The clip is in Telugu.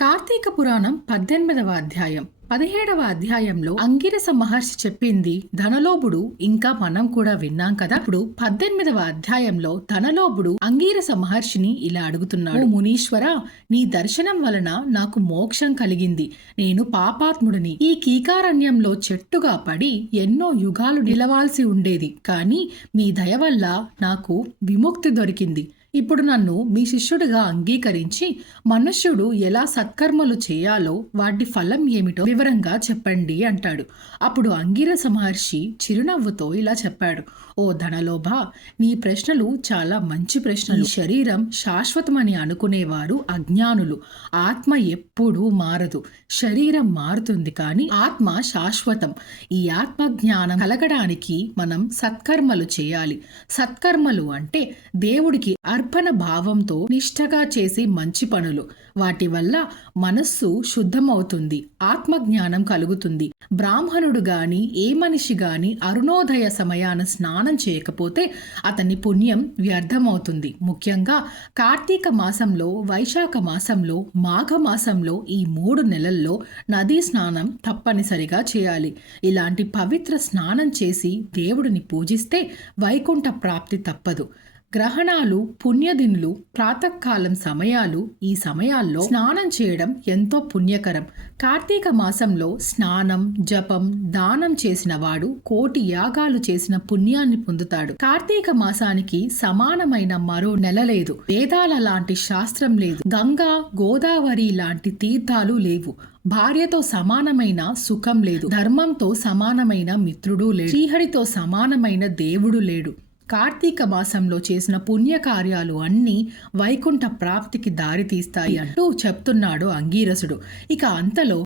కార్తీక పురాణం పద్దెనిమిదవ అధ్యాయం. పదిహేడవ అధ్యాయంలో అంగిరస మహర్షి చెప్పింది ధనలోభుడు ఇంకా మనం కూడా విన్నాం కదా? ఇప్పుడు పద్దెనిమిదవ అధ్యాయంలో ధనలోభుడు అంగీరస మహర్షిని ఇలా అడుగుతున్నాడు మునీశ్వర నీ దర్శనం వలన నాకు మోక్షం కలిగింది. నేను పాపాత్ముడిని. ఈ కీకారణ్యంలో చెట్టుగా పడి ఎన్నో యుగాలు నిలవాల్సి ఉండేది. కానీ మీ దయ వల్ల నాకు విముక్తి దొరికింది. ఇప్పుడు నన్ను మీ శిష్యుడిగా అంగీకరించి మనుష్యుడు ఎలా సత్కర్మలు చేయాలో వాటి ఫలం ఏమిటో వివరంగా చెప్పండి అంటాడు. అప్పుడు అంగిరస మహర్షి చిరునవ్వుతో ఇలా చెప్పాడు. ఓ ధనలోభ నీ ప్రశ్నలు చాలా మంచి ప్రశ్నలు. శరీరం శాశ్వతమని అనుకునేవారు అజ్ఞానులు. ఆత్మ ఎప్పుడూ మారదు. శరీరం మారుతుంది కానీ ఆత్మ శాశ్వతం. ఈ ఆత్మ జ్ఞానం కలగడానికి మనం సత్కర్మలు చేయాలి. సత్కర్మలు అంటే దేవుడికి సమర్పణ భావంతో నిష్ఠగా చేసే మంచి పనులు. వాటి వల్ల మనస్సు శుద్ధమవుతుంది ఆత్మజ్ఞానం కలుగుతుంది. బ్రాహ్మణుడు గాని ఏ మనిషి గాని అరుణోదయ సమయాన స్నానం చేయకపోతే అతని పుణ్యం వ్యర్థమవుతుంది. ముఖ్యంగా కార్తీక మాసంలో వైశాఖ మాసంలో మాఘ మాసంలో ఈ మూడు నెలల్లో నదీ స్నానం తప్పనిసరిగా చేయాలి. ఇలాంటి పవిత్ర స్నానం చేసి దేవుడిని పూజిస్తే వైకుంఠ ప్రాప్తి తప్పదు. గ్రహణాలు పుణ్యదినులు ప్రాతకాలం సమయాలు ఈ సమయాల్లో స్నానం చేయడం ఎంతో పుణ్యకరం. కార్తీక మాసంలో స్నానం జపం దానం చేసిన వాడు కోటి యాగాలు చేసిన పుణ్యాన్ని పొందుతాడు. కార్తీక మాసానికి సమానమైన మరో నెల లేదు. వేదాల లాంటి శాస్త్రం లేదు. గంగా గోదావరి లాంటి తీర్థాలు లేవు. భార్యతో సమానమైన సుఖం లేదు. ధర్మంతో సమానమైన మిత్రుడు లేడు. శ్రీహరితో సమానమైన దేవుడు లేడు. కార్తీక మాసంలో చేసిన పుణ్యకార్యాలు అన్నీ వైకుంఠ ప్రాప్తికి దారితీస్తాయి అంటూ చెప్తున్నాడు అంగీరసుడు. ఇక అంతలో